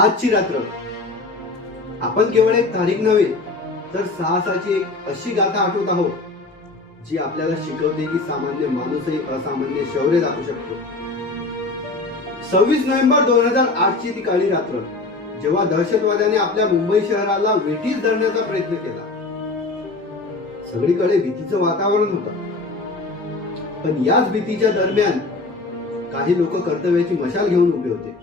आजची रात्र आपण केवळ एक तारीख नव्हे तर साहसाची एक अशी गाथा आठवत आहोत जी आपल्याला शिकवते की सामान्य माणूसही असामान्य शौर्य दाखवू शकतो. 26 नोव्हेंबर 2008 ची ती काळी रात्र जेव्हा दहशतवाद्यांनी आपल्या मुंबई शहराला वेठीस धरण्याचा प्रयत्न केला. सगळीकडे भीतीचं वातावरण होतं, पण याच भीतीच्या दरम्यान काही लोक कर्तव्याची मशाल घेऊन उभे होते.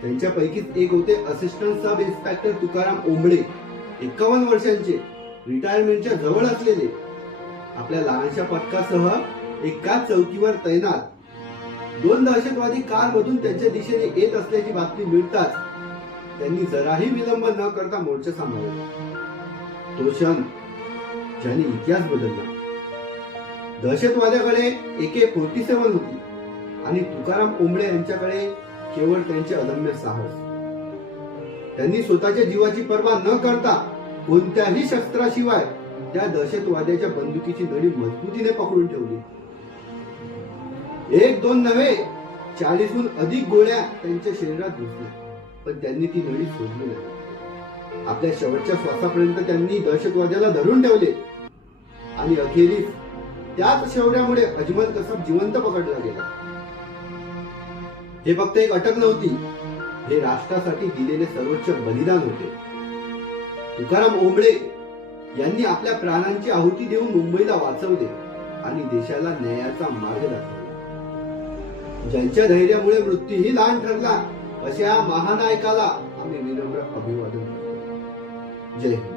त्यांच्यापैकीच एक होते assistant sub inspector Tukaram Ombale, 51 वर्षांचे, रिटायरमेंटच्या जवळ असलेले. आपल्या लहानशा पथकासह एकाच चौकीवर तैनात. 2 दहशतवादी कार मधून त्यांच्या दिशेने येत असल्याची बातमी मिळताच त्यांनी जराही विलंब न करता मोर्चा सांभाळला. तो क्षण ज्याने इतिहास बदलला. दहशतवाद्याकडे AK-47 होती आणि तुकाराम ओंबळे यांच्याकडे केवळ त्यांचे अदम्य साहस. त्यांनी स्वतःच्या जीवाची पर्वा न करता कोणत्याही शस्त्राशिवाय त्या दहशतवाद्याच्या बंदुकीची नळी मजबूतीने पकडून ठेवली. 1-2 नव्हे, 40हून अधिक गोळ्या त्यांच्या शरीरात घुसल्या, पण त्यांनी ती नळी सोडली नाही. आपल्या शेवटच्या श्वासापर्यंत त्यांनी दहशतवाद्याला धरून ठेवले आणि अखेरीस त्याच शौर्यामुळे अजमल कसाब जिवंत पकडला गेला. हे फक्त एक अटक नव्हती, हे राष्ट्रासाठी दिलेले सर्वोच्च बलिदान होते. तुकाराम ओंबळे यांनी आपल्या प्राणांची आहुती देऊन मुंबईला वाचवले आणि देशाला न्यायाचा मार्ग दाखवला. ज्यांच्या धैर्यामुळे मृत्यूही लहान ठरला अशा महानायकाला आम्ही विनम्र अभिवादन करतो. जय हिंद.